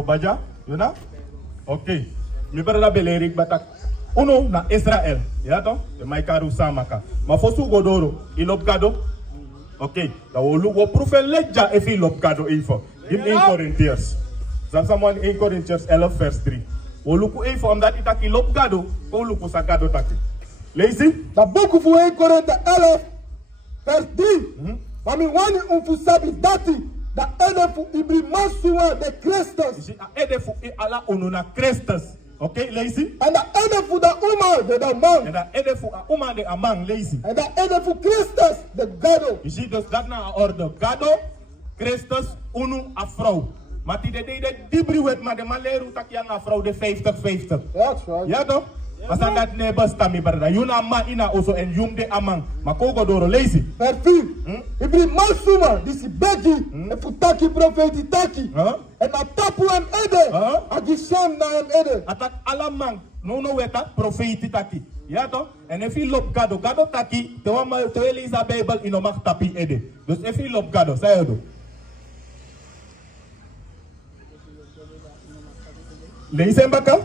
Obaja, you know? Okay. Mi brada belerik batak. Uno na Israel. Ya to? De maikaru samaka. Ma fosu godoro. Ilop gado. Okay. Da wo profe leja efi ilop gado info. Give 1 Corinthians. Someone 1 Corinthians 11 verse 3. Wo luku info omdat itaki ilop gado. Ko luku sa gado taki. Lazy? Da book voor 1 Korinthe 11 vers 3. Mami wani sabi dati da ede fu ibri masuwa de Christus. Isi a ede fu ala onuna Christus. Okay, lazy? En da ede fu da uma de da man. En da ede fu a uma de amang, lazy. En da ede fu Christus de gado. You see, dus dat na orde. Gado, Christus, unu a vrouw. Maar die de dibri wet, maar de maleru tak yang a vrouw de 50-50. That's right. Ja toch? Asan dat ne basta mi barda. Yuna ma ina also en yum de amang. Ma kogo doro lazy. Vers 4. Ibri masuma disi begi e fu taki profeti taki. En na tapu en ede. Agisham na en ede. Atak alamang. No weta profeti taki. Ja toch? En if you lop gado, gado taki, te lezen Bijbel in de mag tapi ede. Dus if you lop gado, zei je do. Lees hem bakken.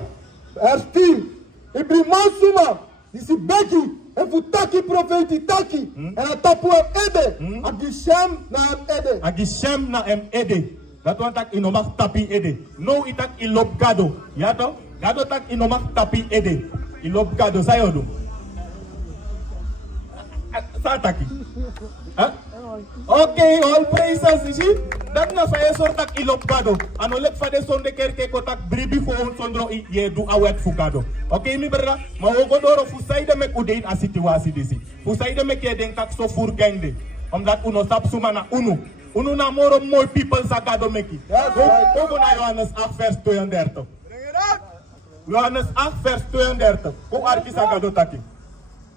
Vers 10. Ibri masuma disi begi e fu taki profeti taki. En na tapu en ede. Agisham na en ede. Agisham na em ede. Dat want tak in de mag tapi ede. No itak in lop gado. Ja toch? Gado tak in de mag tapi ede. Ilop gado sayo do. Sataki. Huh? Okay, all praises, you see? Dat na fa esor tak ilop gado. Ano lek fa de son de kerke ko tak bribi fo on sondro i ye du awet fu gado. Okay, mi berra, ma wogo doro fu saide mek udein a situasi disi. Fu saide mek ye den tak so fur gende. Omdat uno sap suma na unu. Unu na moro more people sa gado meki. Go na Johannes 8 vers 32. Johannes 8 vers 32. Ko arki sa gado taki.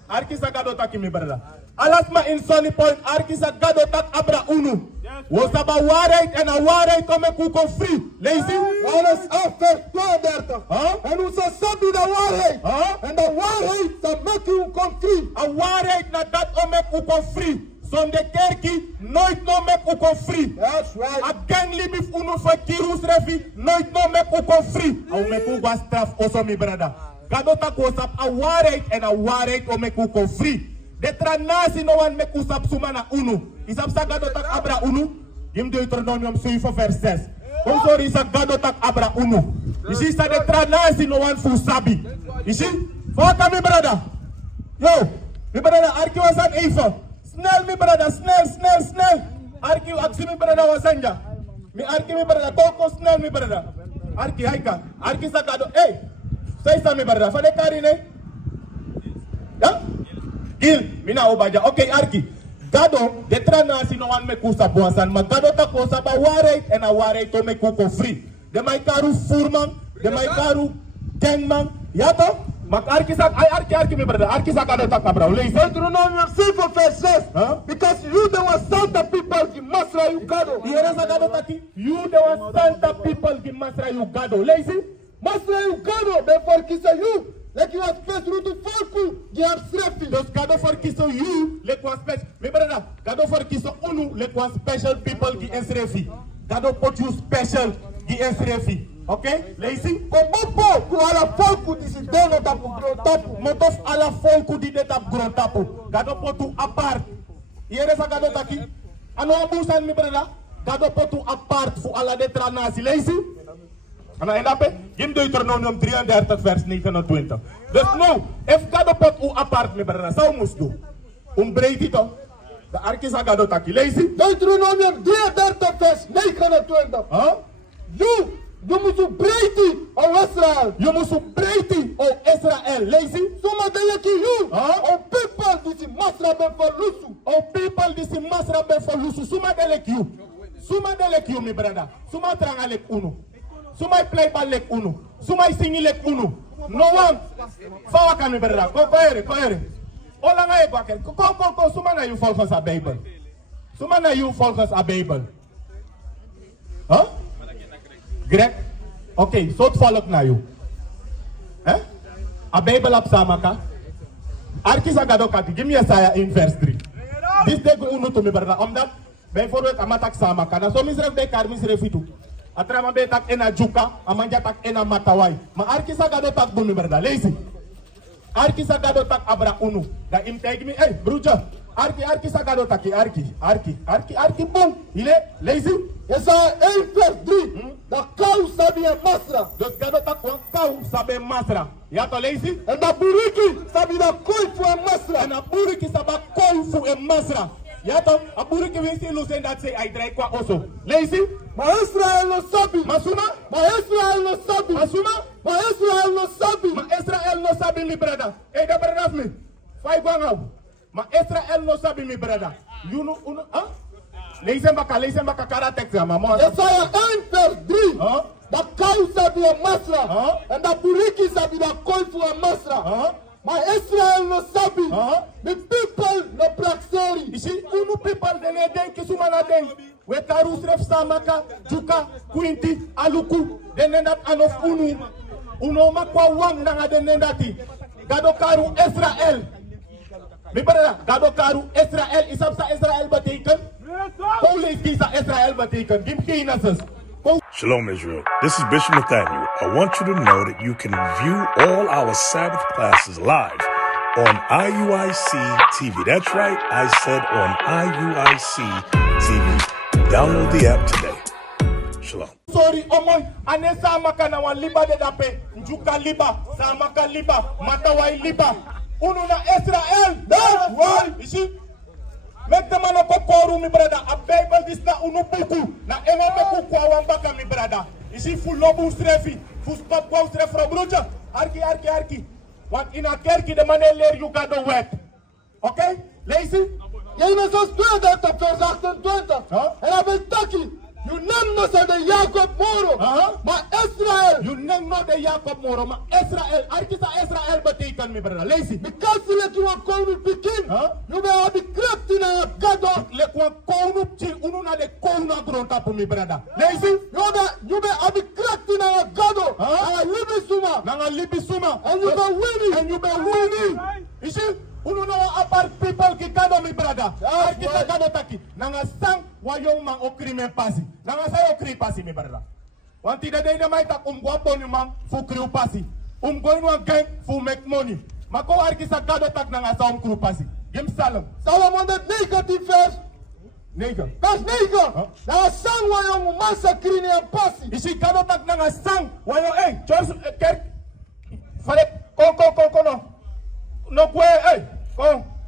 Arki sa gado taki mi berda. Alas ma in soni point arki sa gado tak abra unu. Was aba waarheid en a waarheid kom ik ook free. Lazy? Johannes 8 vers 32. En hoe ze sabi de waarheid. En de waarheid zal maken u kom free. A waarheid na dat om ik ook free. Zonde kerkie, nooit no mek uko free. That's right. A gang libif unu fakirus refi, nooit no mek uko free. Au mek uko straf oso mi brada. Gado tak usap a waarheid en a waarheid o mek uko free. De tranasi no wan mek usap sumana unu. Isap sa gado tak abra unu. Gim Deuteronomium 7 vers 6. Kom sorry sa gado tak abra unu. Isi sa de tranasi no wan fu sabi. Isi? Foka mi brada. Yo, mi brada arki wasan even. Snel mi brada, snel. Arki aksi mi brada wasanja. Mi arki mi brada, koko snel mi brada. Arki haika, arki sakado. Hey, say sa mi brada, fade kari ne? Ya? Gil, mina obaja. Okay, arki. Gado, de tranasi no wan me kusa buasan, ma gado ta kosa ba wareit en a wareit to me kuko free. De mai karu furman, de mai karu gangman, ya to? Mak arki mi brother, arki sakado tak abra. Deuteronomium 7 verse 6. Because you the was Santa people ki masra you gado. Yere sakado taki. You the was Santa people ki masra you gado. Lazy? Masra you gado, therefore kisa you. Like you was first root to folku, you have srefi. Those gado for kiso you, like was special. Mi brother, gado for kiso unu, like was special people ki esrefi. Gado put you special ki esrefi. Okay, lazy? Komopo ku ala folku disi dono tapu tapu. Motof ala folku di detap gron tapu. Gado potu apart. Yere sa gado taki. Ano abusan mi brada? Gado potu apart fu ala de tranasi. Lazy? Ano endape? Gim Deuteronomium 33 vers 29. Dus no, if gado potu apart mi brada, sa musdo. Breed ito. De arki sa gado taki. Lazy? Deuteronomium 33 vers 29. You must breiti o Israel. You must breiti o Israel. Lazy? Suma deleki you. O people disi masra ben for lusu. O people disi masra ben for lusu. Suma deleki you. Suma deleki you mi brada. Suma tranga lek uno. Suma play ball lek uno. Suma singi lek uno. No one. Fawa kan mi brada. Ko ere. Ola nga e bakel. Ko suma na you volgens a Bible. Suma na you volgens a Bible. Greg? Okay, so volk na you. A Bible up sama ka? Arki sa gado kati. Give me Isaiah in verse 3. This day go unu to mi brada. Omdat, bijvoorbeeld amatak sama ka. Na so misref de kar misref itu. Atrama betak ena juka, amanja tak ena matawai. Ma arki sa gado tak bumi berda, lazy. Arki sa gado tak abra unu. Da im take me, hey, bruja. Arki sa gado taki, arki, boom. Il est lazy. Essa 1 vers 3. Da kau sabi a masra. Dus gado tak wan kau sabe masra. Ya to lazy. En da buriki sabi da koi fu a masra. En a buriki saba koi fu e masra. Ja toch, a buriki wist in Lucen dat ze ai draai qua osso. Lazy? Ma Israel no sabi. Masuma? Ma Israel no sabi. Masuma? Ma Israel no sabi. Ma Israel no sabi mi brada. Hey, da brada me. Fai gwangau. Ma Israel no sabi mi brada. You know, huh? Lezen baka kara teksa mama. Yesaya 1 vers 3. Huh? Da kau sabi a masra. Huh? En da buriki sabi da koi fu a masra. Huh? Ma Israel no sabi. Huh? The people no praxeri. Isi unu people de ne den kisuma na den. We karu sref samaka, juka, kuinti, aluku. Den nendat anof unu. Uno makwa wang nanga den nendati. Gado karu Israel. Mi brada, gado karu Israel. Isap sa Israel betekent. Kolees kisa Israel betekent. Gim kinases. Shalom Israel. This is Bishop Nathaniel. I want you to know that you can view all our Sabbath classes live on IUIC TV. That's right, I said on IUIC TV. Download the app today. Shalom. Sorry, omoy, ane samaka na wan liba de dape, njuka liba, samaka liba, matawai liba. Unu na Israel. That's why. Isi? Met the man op koru mi brada. A Bible dis na unu buku. Na engo beku kwa wambaka mi brada. Isi fu lobu strefi. Fu stop kwa stref from broja. Arki. Want in a kerki de mane leer you got the wet. Okay? Lazy? Jij bent zo'n 32 vers 28. En hij bent takkie. You neem no se de Jacob Moro. Maar Israël. You neem no de Jacob Moro. Maar Israël. Arkisa Israël betekent mi brada. Lazy? Because let you want call me pikin. You may have the craft in a gado. Let one kounu chi unu na de kouna gronta po mi brada. Lazy? You may have the craft in a gado. Nanga libi suma. Nanga libi suma. And you be winning. And you be winning. You see? Unu na apart people ki kado mi brada. Arkisa kado taki. Nanga sang wa yung mang okri men pasi. Nanga say okri pasi mi brada. Wanti de de mai tak guapo ni mang fu kriu pasi. Going one gang fu make money. Mako arkisa kado tak nanga sa kru pasi. Gim salam. Psalm 119 vers 9. Vers 9. Nanga sang wa yung massacre ni pasi. Isi kado tak nanga sang wa yung church kerk. Fale ko no. No kwe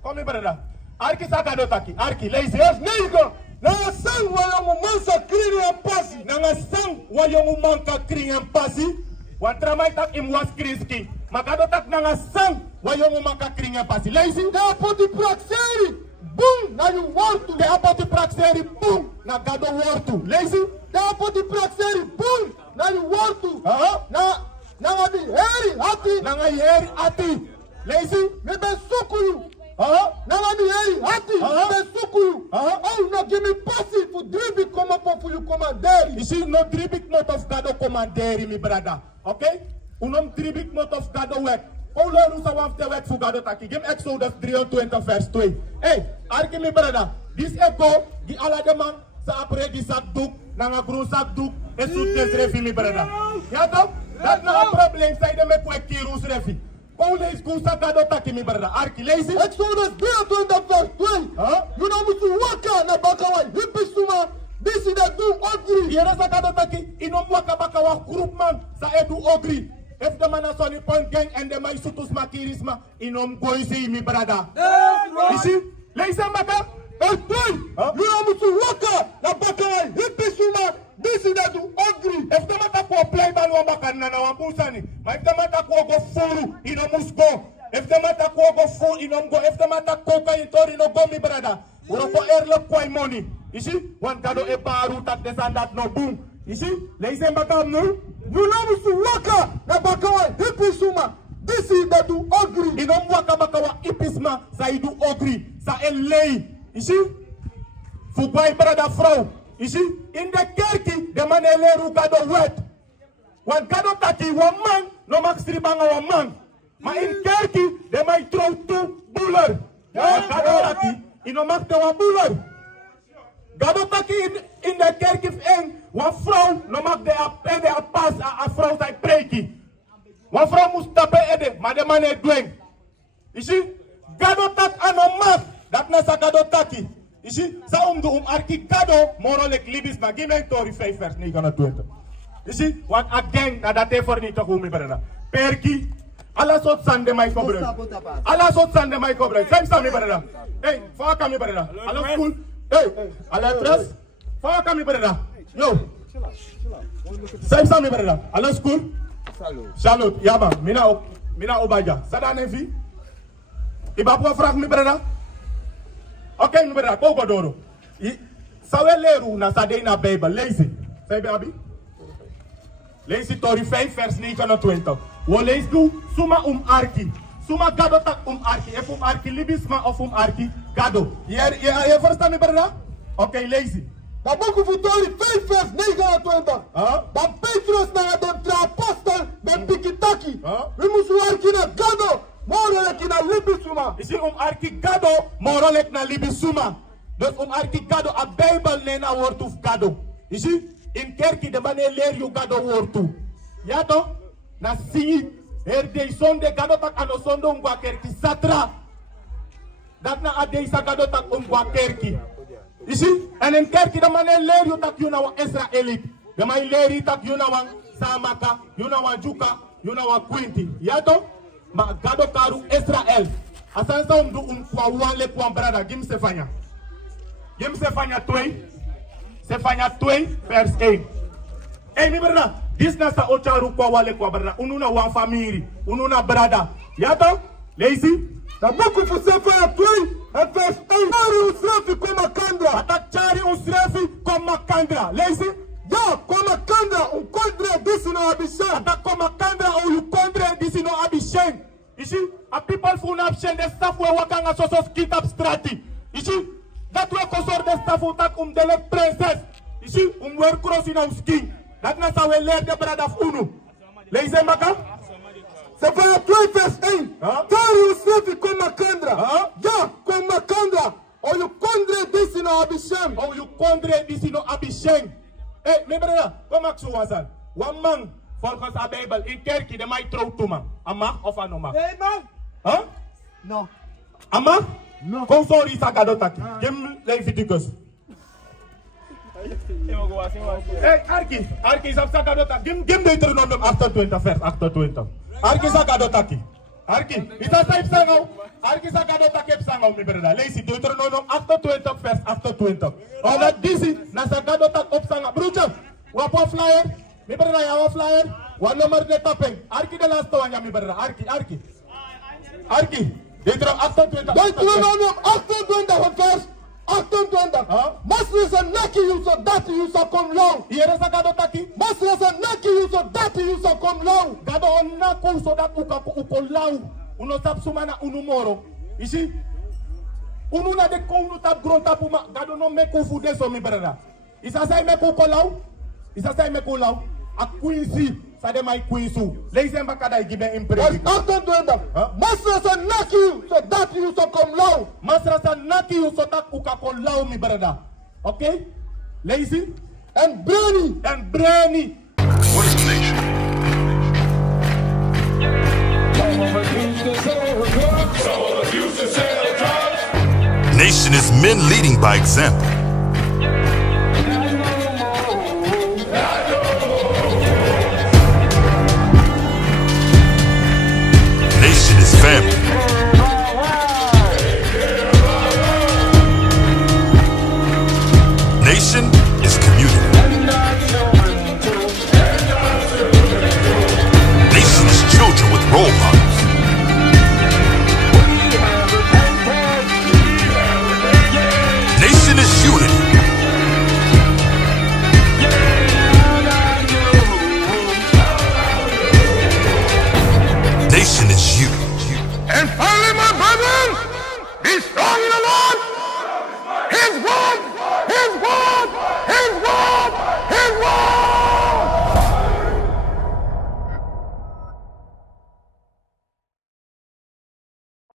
kom mi brada. Arki sa kado taki. Arki lazy. Vers 9. Nanga sang wa yung massacre ni pasi. Nanga sang wa yung manka kring en pasi. Wan tramay tak im was kriski. Makado tak nanga sang wa yung manka kring en pasi. Lazy. De apoti praxeri. Boom na you wortu. De apoti praxeri boom na gado wortu. Lazy. De apoti praxeri boom na you wortu. Na di heri hati. Nanga heri ati. Lazy. Me be sukuyu. Nanga di heri hati. Me be sukuyu. Oh no give me pasi for dribi como po you commanderi. You see no dribik not of gado commanderi mi brada. Okay? Unom dribik not of gado work. Paulo rusa waf te work fu gado taki. Give Exodus 3:20 verse 2. Hey, arki mi brada. This echo di ala de man sa apre di sak duk nanga gru sak duk e sut des refi mi brada. Ya to? That no problem say de me ku ekirus refi. Paulo is ku sa gado taki mi brada. Arki lazy. Exodus 3:20 verse 2. You know mutu waka na bakawa hipi suma. This is the do ogri. Yera sa gado taki inom waka bakawa group man sa edu ogri. If the man has on the point gang and the my sutus makirisma inom going see mi brada. You see? Lazy maka. You know mutu waka na bakawa hipi suma. This is the do ogri. If the mata ko play ball wambaka na wambusani, ma if the mata ko go furu, inomus go. If the mata ko go full, inom go. If the mata ko ka itori no go mi brada. Uro ko airlock kwai money. You see? One kado e paru tak desandat no boom. You see? Lazy maka no. You know mutu waka na bakawa hipi suma. This is the do ogri. Inom waka bakawa ipisma sa idu ogri sa LA. You see? Fubai brada vrouw. You see? In the kerki de man eleru kado wet. Wan kado taki wan man no max tribanga wan man. Maar in kerki de mij throw two buller. Ja, kado taki ino max de wan buller. Kado taki in de kerki eng Een vrouw, no mag de pas a vrouw zijn preeki. Een vrouw moest tappen ede, maar de man is dwing. Isi, gado tak anomat, dat na sa gado taki. Isi, sa do arki gado, morolek libis na gimen tori 5 vers 29. Isi, want again, na dat voor niet te komen brada. Perki, alla sot sande mai kobre. Alla sot sande mai kobre. Sem sami brada. Hey, fa kami brada. Alla school. Hey, alla tres. Fa kami brada. Yo. Sem sami brada. Alla school. Salut. Ja man, mina obaja. Sada nevi. Iba po vraag mi brada. Okay, mi brada, ko godoro. Sawe leru na sade na Bijbel. Lees. Sai abi. Lees Tori 5 vers 29. We lees du suma arki. Suma gado tak arki. If arki libisma of arki gado. Je verstaan me brada? Oké, lees. Dan boeken voor Tori 5 vers 29. Dan Petrus naar de apostel met pikitaki. We moeten arki na gado. Morolek na libisuma. Isi arki gado, morolek na libisuma. Dus arki gado a Bijbel nena woord of gado. Isi? In kerk de manier leer je gado woord toe. Ja toch? Na zie de zonde gado tak ano zonde ungwa kerki satra. Dat na adeisa gado tak ungwa kerki. You see? En in kerk de manier leer je tak yuna wa Israëliet. De manier leer je tak yuna wa Samaka, yuna wa Juka, yuna wa Quinty. Ja toch? Maar gado karu Israël. Asansa umdu kwa wale kwa brada gim sefanya. Gim sefanya 2. Sefanya 2 vers 1. Hey mi brada, dis na sa ocharu kwa wale kwa brada. Ununa wa famiri, ununa brada. Ja toch? Lazy? Dan boeken voor Sefanya 2 en vers 1. Chari usrefi kwa makandra. Atak chari usrefi kwa makandra. Lazy? Ja, kwa makandra unkondre disi no abishen. Atak kwa makandra ukondre disi no abishen. You see? A people fu na abishen de staff we wakanga sosos kitab strati. You see? Dat we kosor de staff utak dele princess. You see? Wer cross in our skin. Dat na sa we leer de brada of unu. Lazy maka? Sefanya 2 vers 1. Chari usrefi kwa makandra. Ja, kwa makandra. Uyukondre disi no abishen. Uyukondre disi no abishen. Hey, mijn broer, kom ik zo aan. One man, volgens de Bijbel, in kerk, de mij trouw toe man. Amma of ano mag? Nee man. Huh? No. Amma? No. Kom zo risa gadotaki. Gem Leviticus. Hey, Arki is op sa gadotaki. Gem Deuteronomium 28 vers 28. Arki sa gadotaki. Arki, is a saip sangau. Arki sa gadotaki ep sangau, mijn broer. Lees Deuteronomium 28 vers 28. Omdat disi na sa gadotak op sanga. Broertje, wapo flyer. Mi brada ya wa flyer. Wa nummer de tapeng. Arki de laatste one ya mi brada. Arki. Deuteronomium 28. Deuteronomium 28 vers 28. Masres en naki you so dat you so kom low. Hier sa gadotaki. Masres en naki you so dat you so kom low. Gado on naku so dat uko lau. Uno tap sumana unu moro. Isi? Unu na de unu tap gron tapu ma. Gado no meku fude so mi brada. Isa say meku kolau. Isa say meku lau. A quincy. Sa de mai quinsu. Lezen bakada gibe impresi. 28. Masres en naki you so dat you so kom low. Masras en naki you so dat uka kolau mi brada. Okay? Lazy? En Breni. What is the nation? Nation is men leading by example. Nation is family. Nation is community. Nation is children with role models. Nation is unity. Nation is